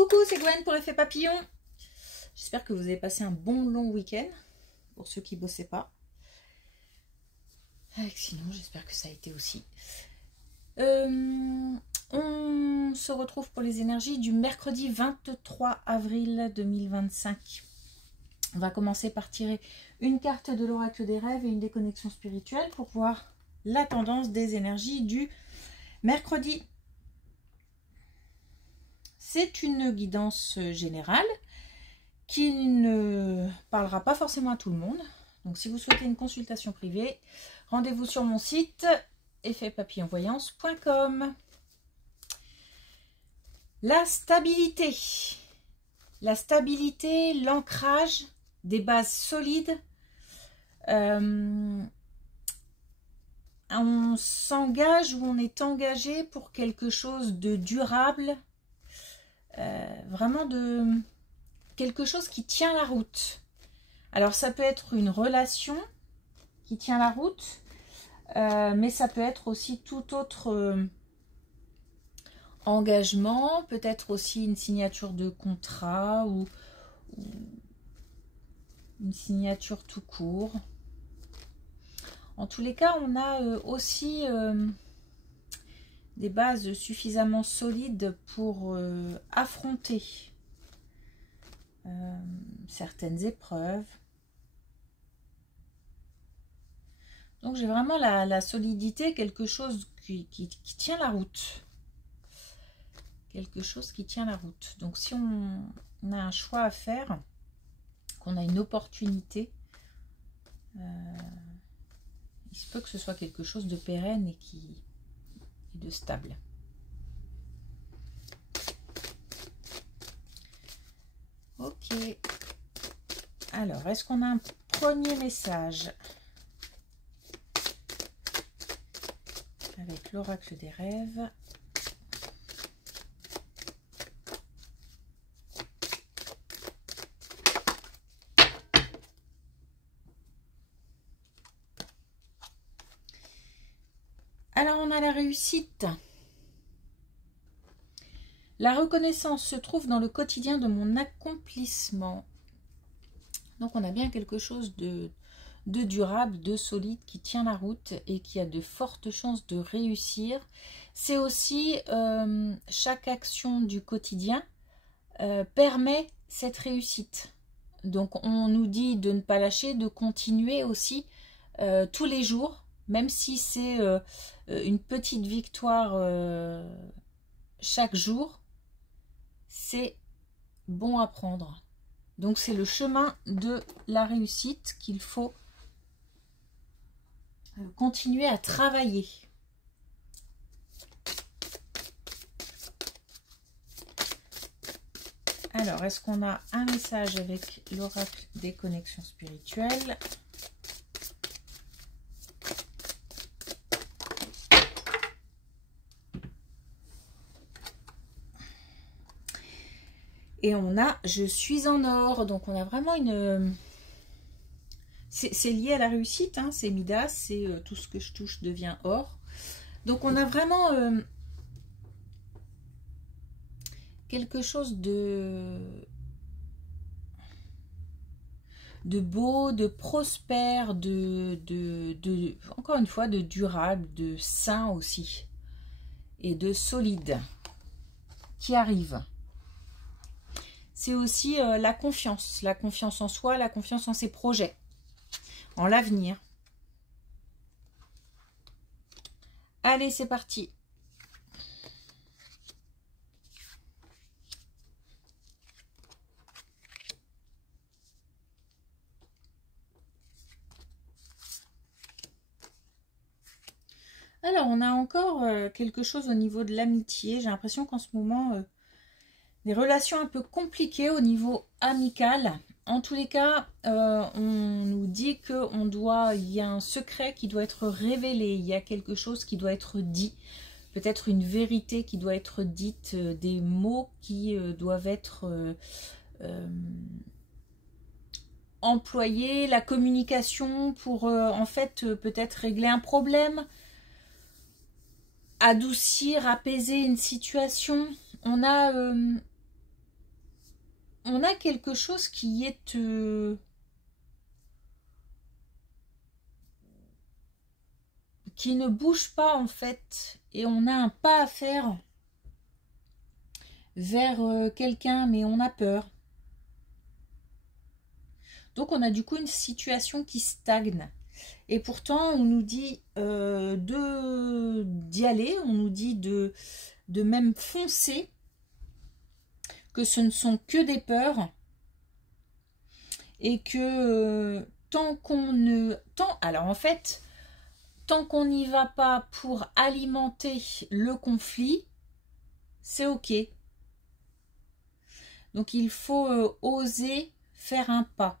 Coucou, c'est Gwen pour l'effet papillon. J'espère que vous avez passé un bon long week-end, pour ceux qui ne bossaient pas. Sinon, j'espère que ça a été aussi. On se retrouve pour les énergies du mercredi 23 avril 2025. On va commencer par tirer une carte de l'oracle des rêves et une des connexions spirituelles pour voir la tendance des énergies du mercredi. C'est une guidance générale qui ne parlera pas forcément à tout le monde. Donc si vous souhaitez une consultation privée, rendez-vous sur mon site effetpapillonvoyance.com. La stabilité. La stabilité, l'ancrage, des bases solides. On s'engage ou on est engagé pour quelque chose de durable. Vraiment de quelque chose qui tient la route. Alors ça peut être une relation qui tient la route, mais ça peut être aussi tout autre engagement, peut-être aussi une signature de contrat ou une signature tout court. En tous les cas, on a aussi des bases suffisamment solides pour affronter certaines épreuves. Donc j'ai vraiment la solidité, quelque chose qui tient la route. Quelque chose qui tient la route. Donc si on a un choix à faire, qu'on a une opportunité, il se peut que ce soit quelque chose de pérenne et de stable. Ok. Alors, est-ce qu'on a un premier message avec l'oracle des rêves? Alors, on a la réussite. La reconnaissance se trouve dans le quotidien de mon accomplissement. Donc, on a bien quelque chose de durable, de solide, qui tient la route et qui a de fortes chances de réussir. C'est aussi chaque action du quotidien permet cette réussite. Donc, on nous dit de ne pas lâcher, de continuer aussi tous les jours, même si c'est une petite victoire chaque jour, c'est bon à prendre. Donc c'est le chemin de la réussite qu'il faut continuer à travailler. Alors, est-ce qu'on a un message avec l'oracle des connexions spirituelles ? Et on a « Je suis en or ». Donc, on a vraiment une... C'est lié à la réussite, hein, c'est Midas, c'est tout ce que je touche devient or. Donc, on a vraiment quelque chose de beau, de prospère, encore une fois, de durable, de sain aussi. Et de solide qui arrive. C'est aussi la confiance en soi, la confiance en ses projets, en l'avenir. Allez, c'est parti. Alors, on a encore quelque chose au niveau de l'amitié. J'ai l'impression qu'en ce moment... des relations un peu compliquées au niveau amical. En tous les cas, on nous dit il y a un secret qui doit être révélé, il y a quelque chose qui doit être dit, peut-être une vérité qui doit être dite, des mots qui doivent être employés, la communication pour en fait peut-être régler un problème, adoucir, apaiser une situation. On a on a quelque chose qui est... qui ne bouge pas en fait. Et on a un pas à faire vers quelqu'un, mais on a peur. Donc on a du coup une situation qui stagne. Et pourtant on nous dit d'y aller, on nous dit de même foncer, que ce ne sont que des peurs. Et que tant qu'on ne... alors en fait, tant qu'on n'y va pas pour alimenter le conflit, c'est ok. Donc il faut oser faire un pas.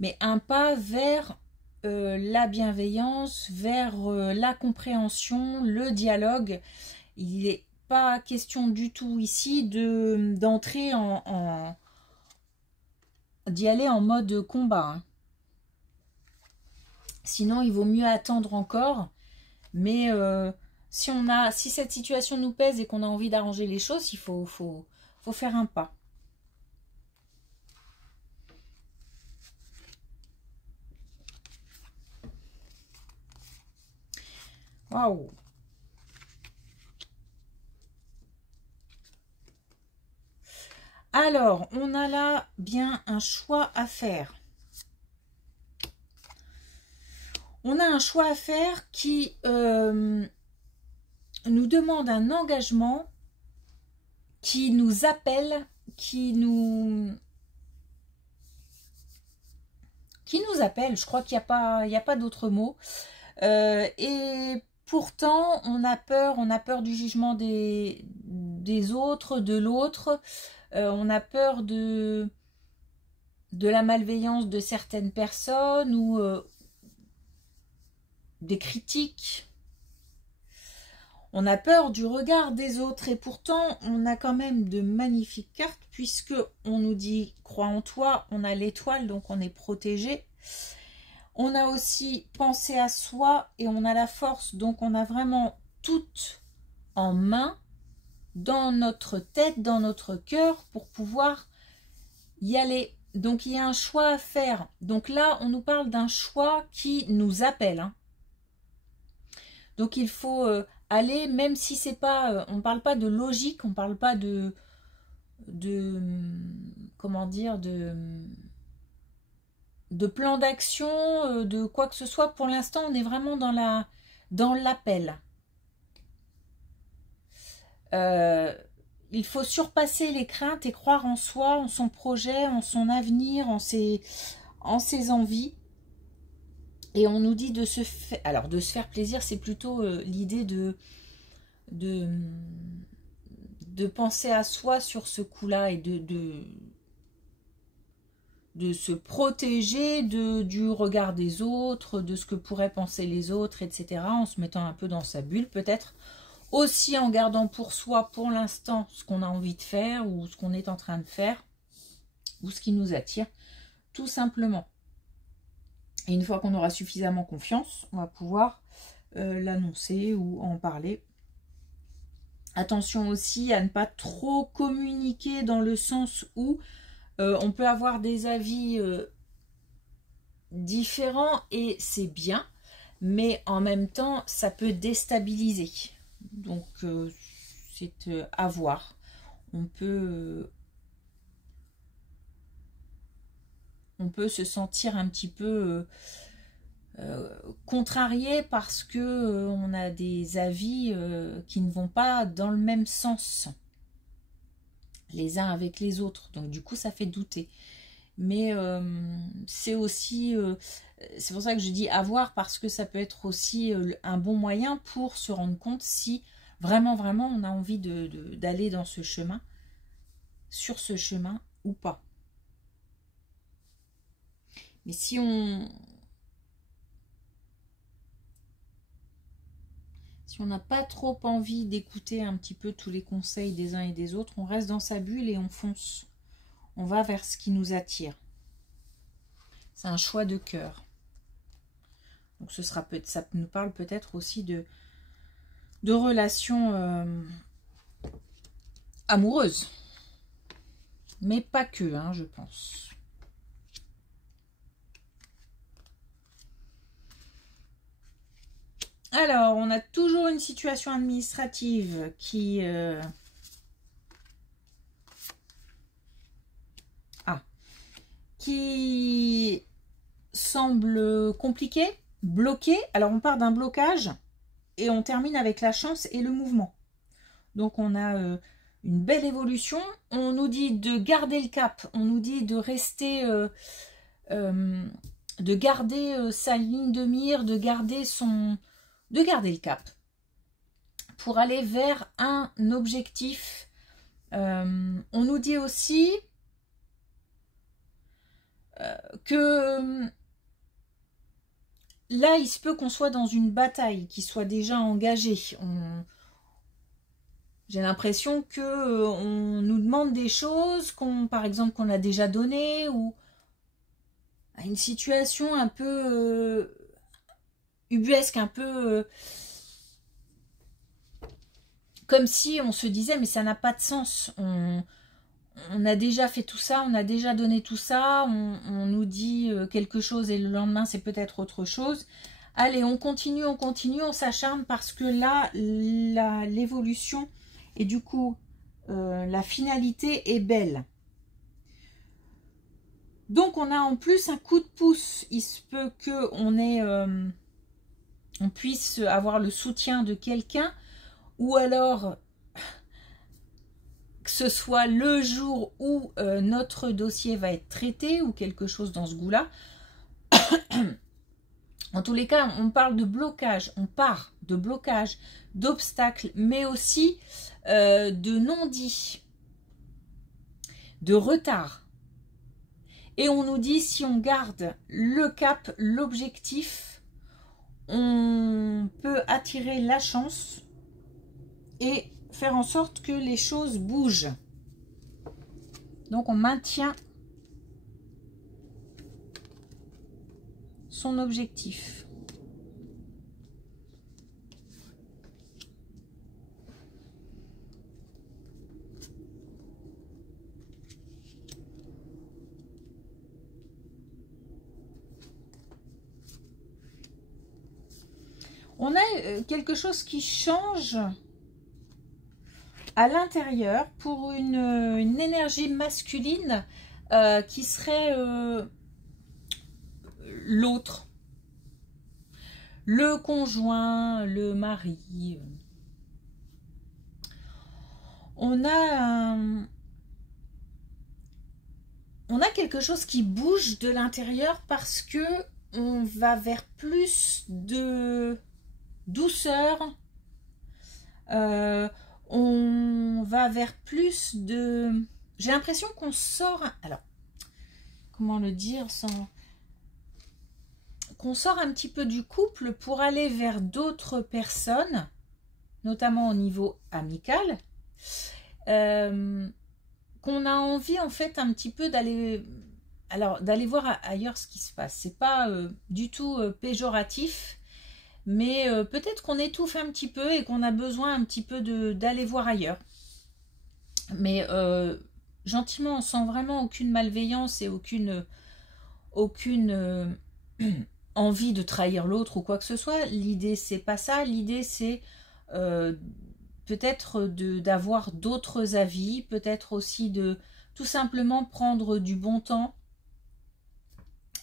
Mais un pas vers la bienveillance, vers la compréhension, le dialogue. Il n'est pas question du tout ici d'entrer d'y aller en mode combat. Hein. Sinon, il vaut mieux attendre encore. Mais si cette situation nous pèse et qu'on a envie d'arranger les choses, il faut faire un pas. Waouh! Alors, on a là bien un choix à faire. On a un choix à faire qui nous demande un engagement, qui nous appelle, qui nous appelle. Je crois qu'il n'y a pas d'autre mot. Et pourtant, on a peur du jugement des autres, de l'autre. On a peur de la malveillance de certaines personnes ou des critiques. On a peur du regard des autres et pourtant on a quand même de magnifiques cartes puisque on nous dit crois en toi, on a l'étoile donc on est protégé. On a aussi pensé à soi et on a la force donc on a vraiment tout en main dans notre tête, dans notre cœur pour pouvoir y aller. Donc il y a un choix à faire. Donc là on nous parle d'un choix qui nous appelle. Hein. Donc il faut aller, même si c'est pas, on parle pas de logique, on parle pas de comment dire, de plan d'action, de quoi que ce soit. Pour l'instant, on est vraiment dans l'appel. Il faut surpasser les craintes et croire en soi, en son projet, en son avenir, en ses envies. Et on nous dit de se faire... Alors, de se faire plaisir, c'est plutôt l'idée de penser à soi sur ce coup-là et de se protéger du regard des autres, de ce que pourraient penser les autres, etc. En se mettant un peu dans sa bulle, peut-être. Aussi en gardant pour soi, pour l'instant, ce qu'on a envie de faire ou ce qu'on est en train de faire ou ce qui nous attire, tout simplement. Et une fois qu'on aura suffisamment confiance, on va pouvoir l'annoncer ou en parler. Attention aussi à ne pas trop communiquer dans le sens où on peut avoir des avis différents et c'est bien, mais en même temps, ça peut déstabiliser. Donc, c'est à voir. On peut se sentir un petit peu contrarié parce que on a des avis qui ne vont pas dans le même sens les uns avec les autres. Donc, du coup, ça fait douter. Mais c'est aussi... c'est pour ça que je dis à voir parce que ça peut être aussi un bon moyen pour se rendre compte si vraiment, vraiment, on a envie d'aller dans ce chemin, sur ce chemin ou pas. Mais si on n'a pas trop envie d'écouter un petit peu tous les conseils des uns et des autres, on reste dans sa bulle et on fonce. On va vers ce qui nous attire. C'est un choix de cœur. Donc ça nous parle peut-être aussi de relations amoureuses. Mais pas que, hein, je pense. Alors, on a toujours une situation administrative qui semble compliquée, bloquée. Alors, on part d'un blocage et on termine avec la chance et le mouvement. Donc, on a une belle évolution. On nous dit de garder le cap, on nous dit de rester... de garder sa ligne de mire, de garder le cap pour aller vers un objectif. On nous dit aussi que là, il se peut qu'on soit dans une bataille, qui soit déjà engagée. J'ai l'impression que on nous demande des choses, par exemple, qu'on a déjà données, ou à une situation un peu ubuesque, un peu comme si on se disait mais ça n'a pas de sens, on a déjà fait tout ça, on a déjà donné tout ça, on nous dit quelque chose et le lendemain c'est peut-être autre chose. Allez, on continue, on s'acharne parce que là, l'évolution et du coup la finalité est belle. Donc on a en plus un coup de pouce. Il se peut qu'on on puisse avoir le soutien de quelqu'un, ou alors que ce soit le jour où notre dossier va être traité, ou quelque chose dans ce goût-là. En tous les cas, on parle de blocage, on part de blocage, d'obstacles, mais aussi de non-dit, de retard. Et on nous dit, si on garde le cap, l'objectif, on peut attirer la chance et faire en sorte que les choses bougent. Donc on maintient son objectif. On a quelque chose qui change à l'intérieur pour une énergie masculine qui serait l'autre, le conjoint, le mari. On a quelque chose qui bouge de l'intérieur parce que on va vers plus de douceur, on va vers plus de... J'ai l'impression qu'on sort... Alors, comment le dire sans... Qu'on sort un petit peu du couple pour aller vers d'autres personnes, notamment au niveau amical, qu'on a envie en fait un petit peu d'aller... Alors, d'aller voir ailleurs ce qui se passe. C'est pas du tout péjoratif, mais peut-être qu'on étouffe un petit peu et qu'on a besoin un petit peu d'aller voir ailleurs. Mais gentiment, sans vraiment aucune malveillance et aucune envie de trahir l'autre ou quoi que ce soit. L'idée, c'est pas ça. L'idée, c'est peut-être d'avoir d'autres avis, peut-être aussi de tout simplement prendre du bon temps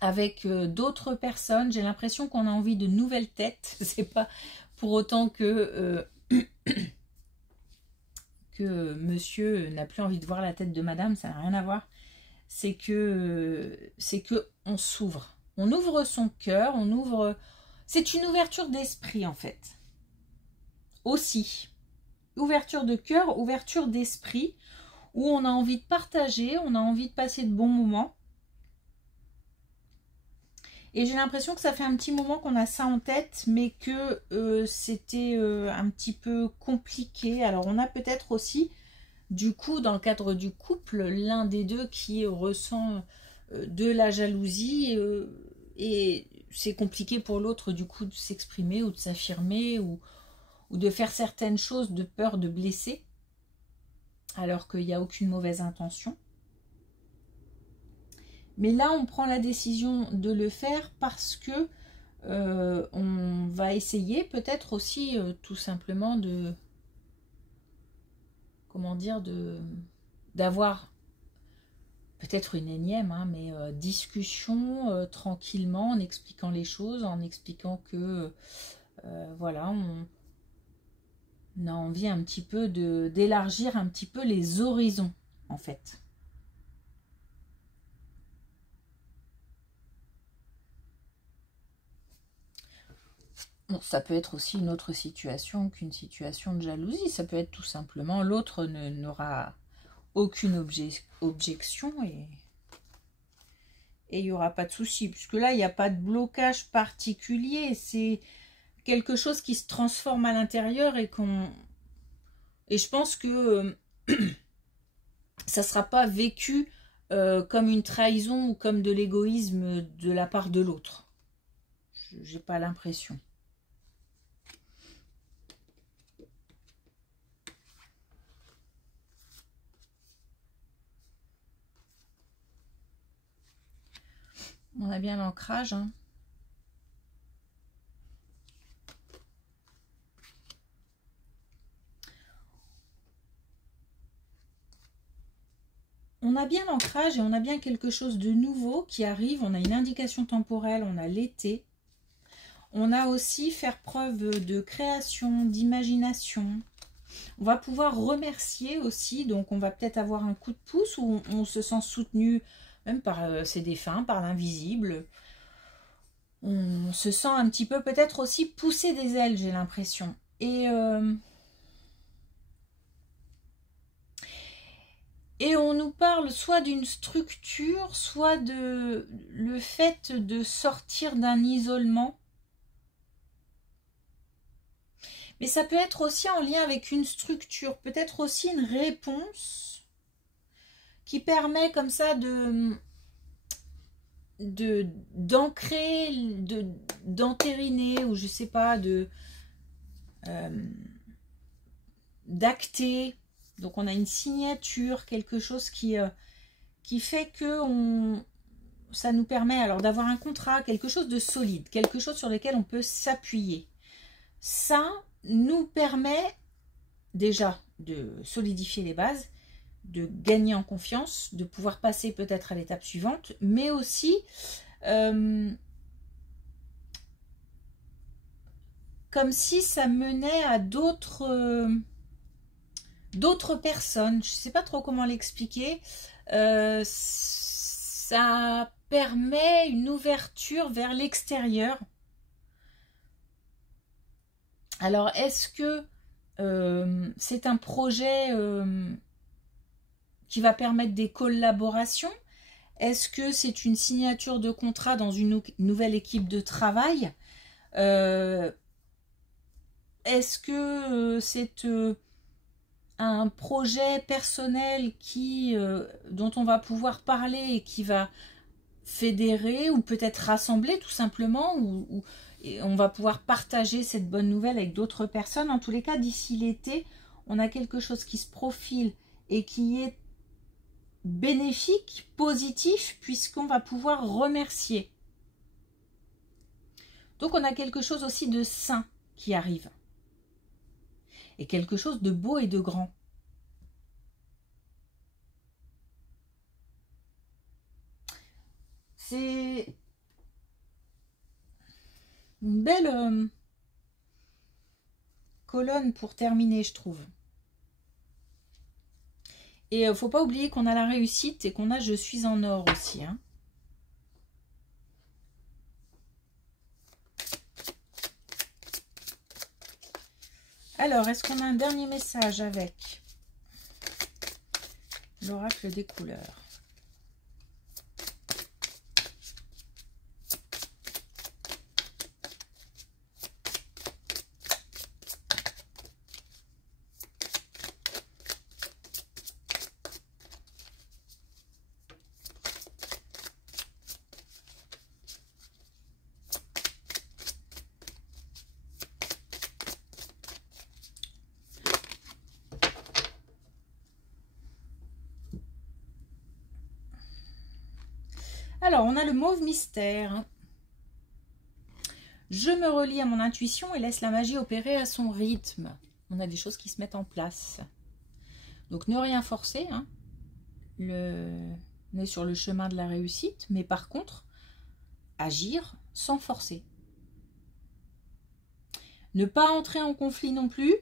avec d'autres personnes. J'ai l'impression qu'on a envie de nouvelles têtes. C'est pas pour autant que monsieur n'a plus envie de voir la tête de madame, ça n'a rien à voir. C'est que on s'ouvre. On ouvre son cœur, on ouvre... C'est une ouverture d'esprit en fait. Aussi. Ouverture de cœur, ouverture d'esprit, où on a envie de partager, on a envie de passer de bons moments. Et j'ai l'impression que ça fait un petit moment qu'on a ça en tête, mais que c'était un petit peu compliqué. Alors on a peut-être aussi, du coup, dans le cadre du couple, l'un des deux qui ressent de la jalousie et c'est compliqué pour l'autre, du coup, de s'exprimer ou de s'affirmer ou de faire certaines choses de peur de blesser, alors qu'il n'y a aucune mauvaise intention. Mais là, on prend la décision de le faire parce que on va essayer peut-être aussi tout simplement de, comment dire, d'avoir peut-être une énième, hein, mais discussion tranquillement, en expliquant les choses, en expliquant que voilà, on a envie un petit peu d'élargir un petit peu les horizons, en fait. Bon, ça peut être aussi une autre situation qu'une situation de jalousie. Ça peut être tout simplement l'autre n'aura aucune objection et il n'y aura pas de souci. Puisque là, il n'y a pas de blocage particulier. C'est quelque chose qui se transforme à l'intérieur et je pense que ça ne sera pas vécu comme une trahison ou comme de l'égoïsme de la part de l'autre. J'ai pas l'impression. On a bien l'ancrage, hein. On a bien l'ancrage et on a bien quelque chose de nouveau qui arrive. On a une indication temporelle, on a l'été. On a aussi faire preuve de création, d'imagination. On va pouvoir remercier aussi, donc on va peut-être avoir un coup de pouce où on se sent soutenu même par ses défunts, par l'invisible. On se sent un petit peu peut-être aussi pousser des ailes, j'ai l'impression. Et on nous parle soit d'une structure, soit de le fait de sortir d'un isolement. Mais ça peut être aussi en lien avec une structure, peut-être aussi une réponse qui permet comme ça d'ancrer, d'entériner, ou je sais pas, d'acter. Donc on a une signature, quelque chose qui fait que ça nous permet alors d'avoir un contrat, quelque chose de solide, quelque chose sur lequel on peut s'appuyer. Ça nous permet déjà de solidifier les bases, de gagner en confiance, de pouvoir passer peut-être à l'étape suivante, mais aussi comme si ça menait à d'autres personnes. Je ne sais pas trop comment l'expliquer. Ça permet une ouverture vers l'extérieur. Alors, est-ce que c'est un projet qui va permettre des collaborations? Est-ce que c'est une signature de contrat dans une nouvelle équipe de travail? Est-ce que c'est un projet personnel dont on va pouvoir parler et qui va fédérer ou peut-être rassembler tout simplement, et on va pouvoir partager cette bonne nouvelle avec d'autres personnes? En tous les cas, d'ici l'été, on a quelque chose qui se profile et qui est bénéfique, positif, puisqu'on va pouvoir remercier. Donc on a quelque chose aussi de sain qui arrive. Et quelque chose de beau et de grand. C'est une belle colonne pour terminer, je trouve. Et faut pas oublier qu'on a la réussite et qu'on a je suis en or aussi, hein. Alors, est-ce qu'on a un dernier message avec l'oracle des couleurs? Alors, on a le mauve mystère. Je me relie à mon intuition et laisse la magie opérer à son rythme. On a des choses qui se mettent en place. Donc, ne rien forcer. Hein. On est sur le chemin de la réussite. Mais par contre, agir sans forcer. Ne pas entrer en conflit non plus.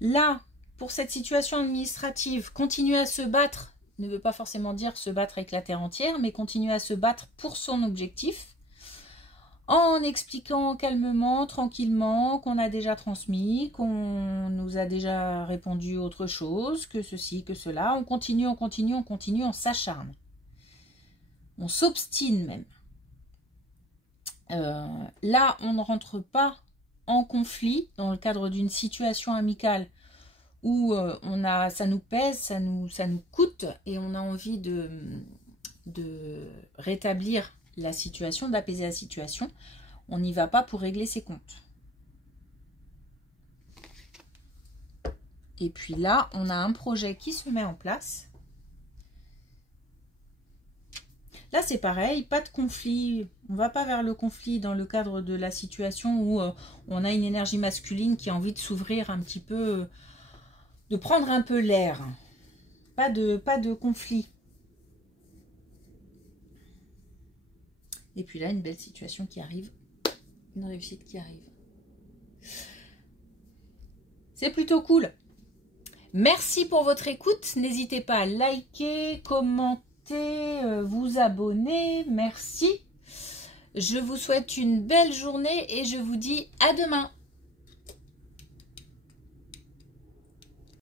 Là, pour cette situation administrative, continuer à se battre ne veut pas forcément dire se battre avec la terre entière, mais continuer à se battre pour son objectif, en expliquant calmement, tranquillement, qu'on a déjà transmis, qu'on nous a déjà répondu autre chose, que ceci, que cela. On continue, on continue, on continue, on s'acharne. On s'obstine même. Là, on ne rentre pas en conflit dans le cadre d'une situation amicale où ça nous pèse, ça nous coûte et on a envie de rétablir la situation, d'apaiser la situation. On n'y va pas pour régler ses comptes. Et puis là, on a un projet qui se met en place. Là, c'est pareil, pas de conflit. On ne va pas vers le conflit dans le cadre de la situation où on a une énergie masculine qui a envie de s'ouvrir un petit peu, de prendre un peu l'air. Pas de conflit. Et puis là, une belle situation qui arrive. Une réussite qui arrive. C'est plutôt cool. Merci pour votre écoute. N'hésitez pas à liker, commenter, vous abonner. Merci. Je vous souhaite une belle journée et je vous dis à demain.